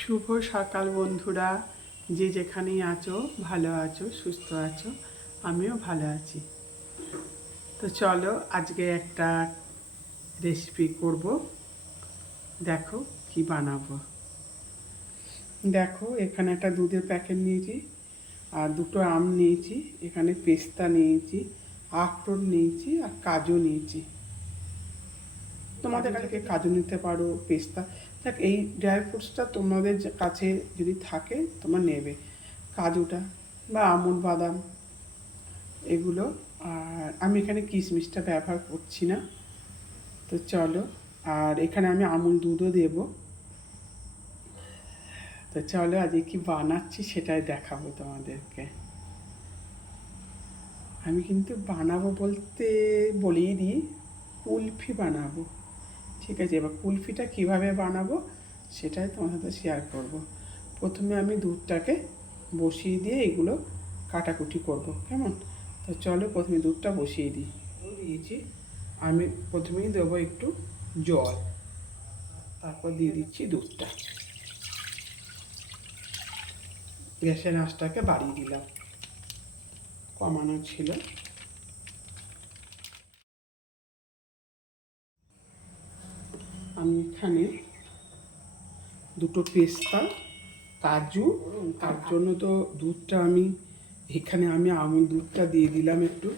শুভ সকাল বন্ধুরা। যে যেখানেই আছো ভালো আছো সুস্থ আছো আমিও ভালো আছি। তো চলো আজকে একটা রেসিপি করব। দেখো কি বানাবো। দেখো এখানে একটা দুধের প্যাকেট নিয়েছি আর দুটো আম নিয়েছি এখানে পেস্তা নিয়েছি আখরোট নিয়েছি আর কাজু নিয়েছি। তোমাদের কাছে কাজু নিতে পারো পেস্তা? দেখ, এই ড্রাই ফ্রুটসটা তোমাদের কাছে যদি থাকে, তোমরা নেবে। কাজুটা বা আমুল বাদাম, এগুলো। আর আমি এখানে কিশমিশটা ব্যবহার করছি না। তো চলো, আর এখানে আমি আমুল দুধও দেব। তো চলো, আজকে কি বানাচ্ছি সেটাই দেখাবো তোমাদেরকে। আমি কিন্তু বানাবো বলতে বলেই দিই, কুলফি বানাবো। ঠিক আছে, এবার কুলফিটা কীভাবে বানাবো সেটাই তোমার সাথে শেয়ার করব। প্রথমে আমি দুধটাকে বসিয়ে দিয়ে এগুলো কাটাকুটি করব, কেমন? তো চলো প্রথমে দুধটা বসিয়ে দিই। দিয়েছি আমি প্রথমেই দেবো একটু জল, তারপর দিয়ে দিচ্ছি দুধটা। গ্যাসের আঁচটাকে বাড়িয়ে দিলাম। কমানো ছিল। আমি এখানে দুটো পেস্তা, কাজু, তার জন্য তো দুধটা আমি, এখানে আমি আমুল দুধটা দিয়ে দিলাম একটু।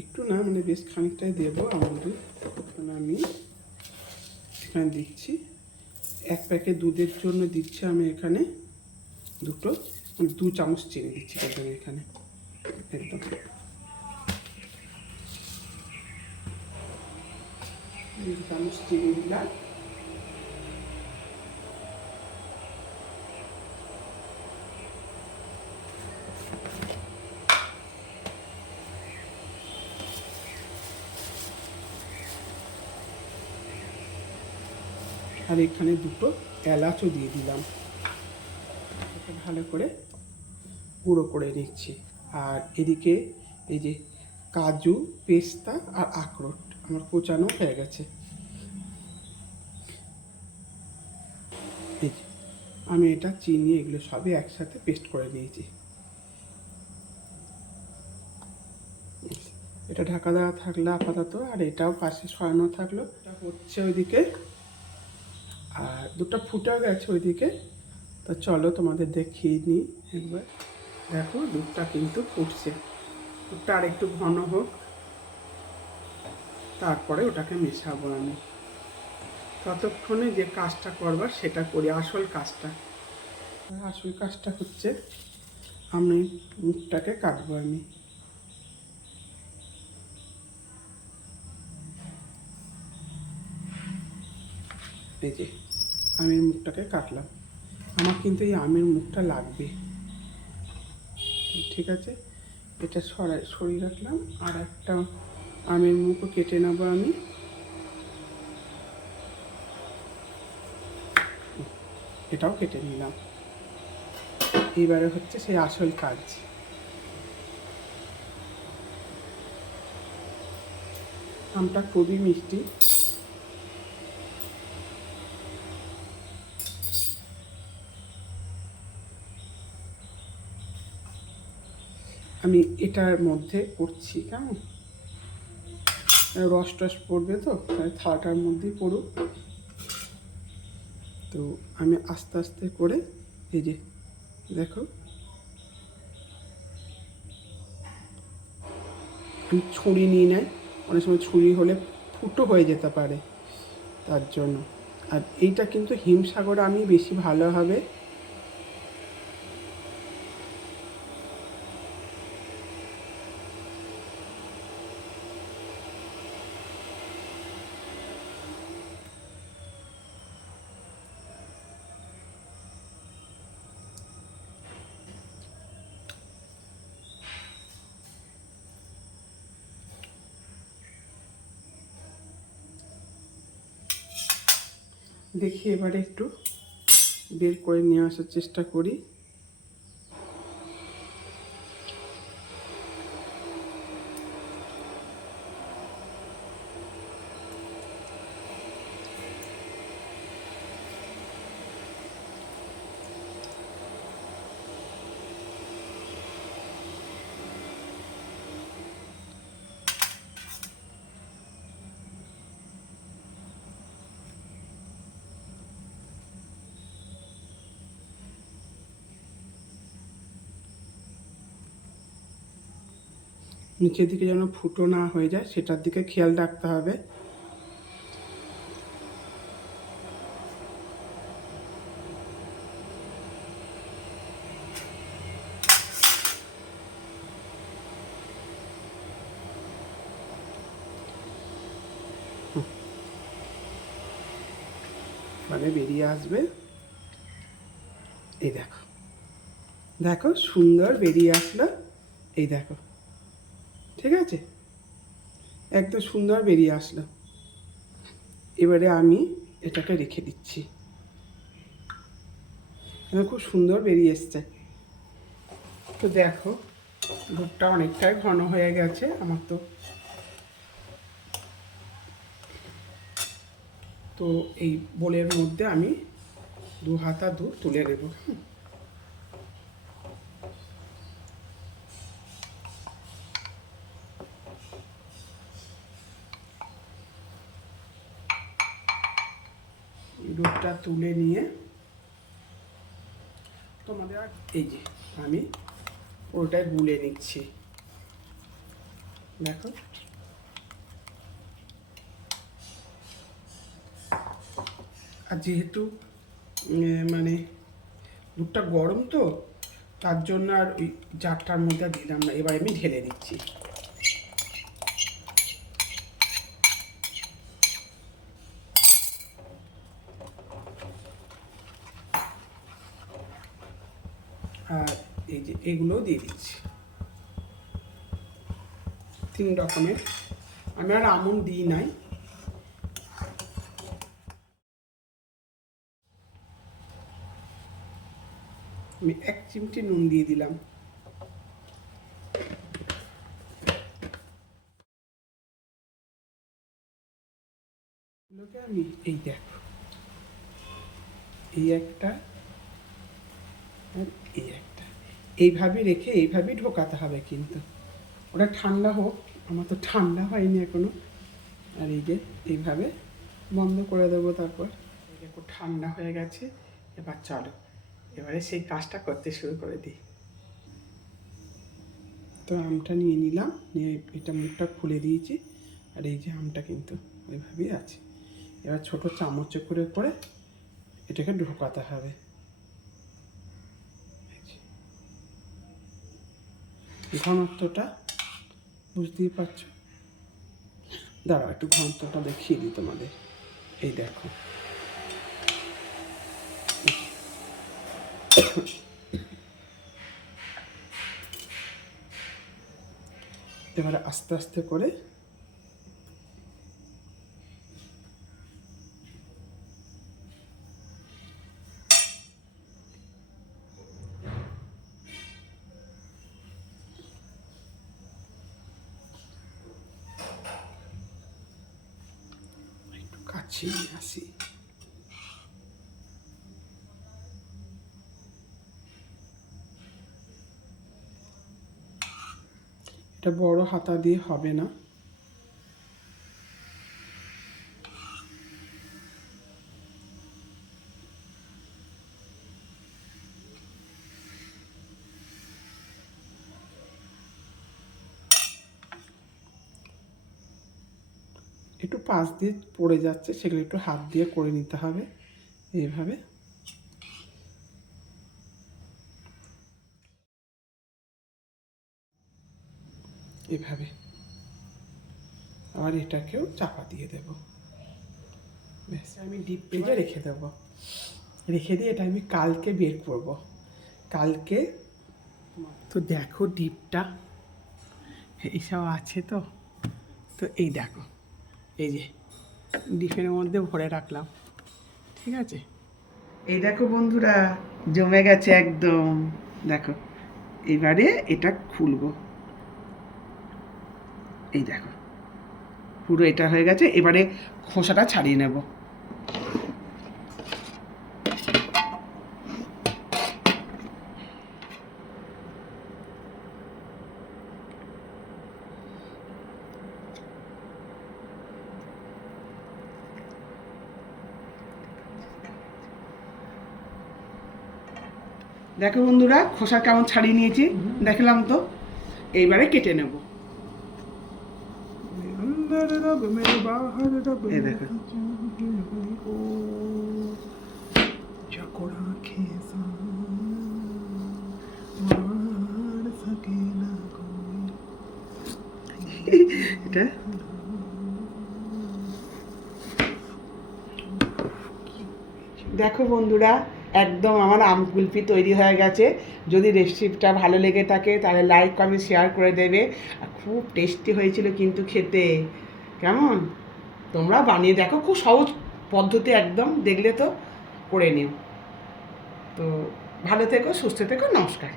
একটু না মানে বেশ খানিকটাই দেবো আমুল দুধ। এখানে আমি, এখানে দিচ্ছি। এক প্যাকেট দুধের জন্য দিচ্ছি আমি এখানে দুটো মানে দু চামচ চিনি দিচ্ছি প্রথমে এখানে। একদম। দু চামচ আর এখানে দুটো এলাচও দিয়ে দিলাম। ভালো করে গুঁড়ো করে নিচ্ছি। আর এদিকে এই যে কাজু, পেস্তা আর আখরোট আমার কোচানো হয়ে গেছে। যে, আমি এটা চিনি এগুলো সবই একসাথে পেস্ট করে নিয়েছি। এটা ঢাকা দেওয়া থাকল আপাতত আর এটাও পাশে সরানো থাকল। এটা হচ্ছে ওইদিকে আর দুটো ফুটেও গেছে ওইদিকে। তো চলো তোমাদের দেখিয়ে নিই একবার। দেখো দুধটা কিন্তু ফুটছে। দুধটা আর একটু ঘন হোক তারপরে ওটাকে মেশাবো আমি। ততক্ষণে যে কাজটা করবার সেটা করি, আসল কাজটা। আসল কাজটা হচ্ছে আমি মুখটাকে কাটবো আমি। এই যে, আমের মুখটাকে কাটলাম। আমার কিন্তু এই আমের মুখটা লাগবে। ঠিক আছে, এটা সরাই, সরিয়ে রাখলাম। আর একটা আমের মুখও কেটে নেব আমি। এটাও কেটে নিলাম। এইবারে হচ্ছে সেই আসল কাজ। আমটা খুবই মিষ্টি। আমি এটার মধ্যে করছি, কেমন? রস টস পড়বে তো? তাই থালাটার মধ্যেই পড়ুক। তো আমি আস্তে আস্তে করে এই যে দেখো। আমি ছুরি নিয়ে নেয়। অনেক সময় ছুরি হলে ফুটো হয়ে যেতে পারে তার জন্য। আর এইটা কিন্তু হিমসাগর আমি বেশি ভালো দেখি এবারে একটু বের করে নিয়ে আসার চেষ্টা করি। নিচের দিকে যেন ফুটো না হয়ে যায়, সেটার দিকে খেয়াল রাখতে হবে। মানে বেরিয়ে আসবে। এই দেখো। দেখো, সুন্দর বেরিয়ে আসলো। এই দেখো। ঠিক আছে? একদম সুন্দর বেরিয়ে আসলো এবারে আমি এটাকে রেখে দিচ্ছি। এটা খুব সুন্দর বেরিয়ে এসছে। তো দেখো দুধটা অনেকটাই ঘন হয়ে গেছে আমার তো। তো এই বোলের মধ্যে আমি দু হাতা দুধ তুলে নেব, হুম। দুধটা তুলে নিয়ে তোমাদের এই যে আমি ওটাই গুলে নিচ্ছি। দেখো। আর যেহেতু মানে দুধটা গরম তো, তার জন্য আর ওই জারটার মধ্যে দিলাম না, এবার আমি ঢেলে দিচ্ছি আর এই যে এগুলোও দিয়ে দিচ্ছি। তিন রকমের। আমি আর আমন দিই নাই। আমি এক চিমটি নুন দিয়ে দিলাম। আমি এই দেখো। এই একটা এই একটা। এইভাবে রেখে এইভাবেই ঢোকাতে হবে কিন্তু। ওটা ঠান্ডা হোক, আমার তো ঠান্ডা হয়নি এখনও। আর এই যে এইভাবে বন্ধ করে দেবো তারপর। দেখো ঠান্ডা হয়ে গেছে, এবার চলো। এবারে সেই কাজটা করতে শুরু করে দিই। তো আমটা নিয়ে নিলাম, নিয়ে এটা মুখটা খুলে দিয়েছি। আর এই যে আমটা কিন্তু ওইভাবেই আছে। এবার ছোট চামচে করে করে এটাকে ঢোকাতে হবে এই যে। ঘনত্বটা বুঝতেই পারছ? দাঁড়াও, একটু ঘনত্বটা দেখিয়ে দিই তোমাদের। এই দেখো। এবারে আস্তে আস্তে করে একটু así. আসি এটা বড় হাতা দিয়ে হবে না একটু পাশ দিয়ে পড়ে যাচ্ছে, সেগুলো একটু হাত দিয়ে করে নিতে হবে, এইভাবে। এভাবে। আবার এটাকেও চাপা দিয়ে দেব। আমি ডিপ পেজে রেখে দেবো। রেখে দিয়ে এটা আমি কালকে বের করব। কালকে তো দেখো ডিপটা এইসব আছে তো? তো এই দেখো। এই যে ডিফের মধ্যে ভরে রাখলাম। ঠিক আছে? এই দেখো বন্ধুরা, জমে গেছে একদম। দেখো, এবারে এটা খুলবো। এই দেখো, পুরো এটা হয়ে গেছে, এবারে খোসাটা ছাড়িয়ে নেব। দেখো বন্ধুরা খোসা কেমন ছাড়িয়ে নিয়েছি দেখলাম তো। এইবারে কেটে নেব। এটা? দেখো বন্ধুরা একদম আমার আম কুলফি তৈরি হয়ে গেছে। যদি রেসিপিটা ভালো লেগে থাকে, তাহলে লাইক কমেন্ট শেয়ার করে দেবে। খুব টেস্টি হয়েছিল কিন্তু খেতে। কেমন? তোমরা বানিয়ে দেখো, খুব সহজ পদ্ধতি একদম, দেখলে তো করে নিও। তো ভালো থেকো, সুস্থ থেকো, নমস্কার।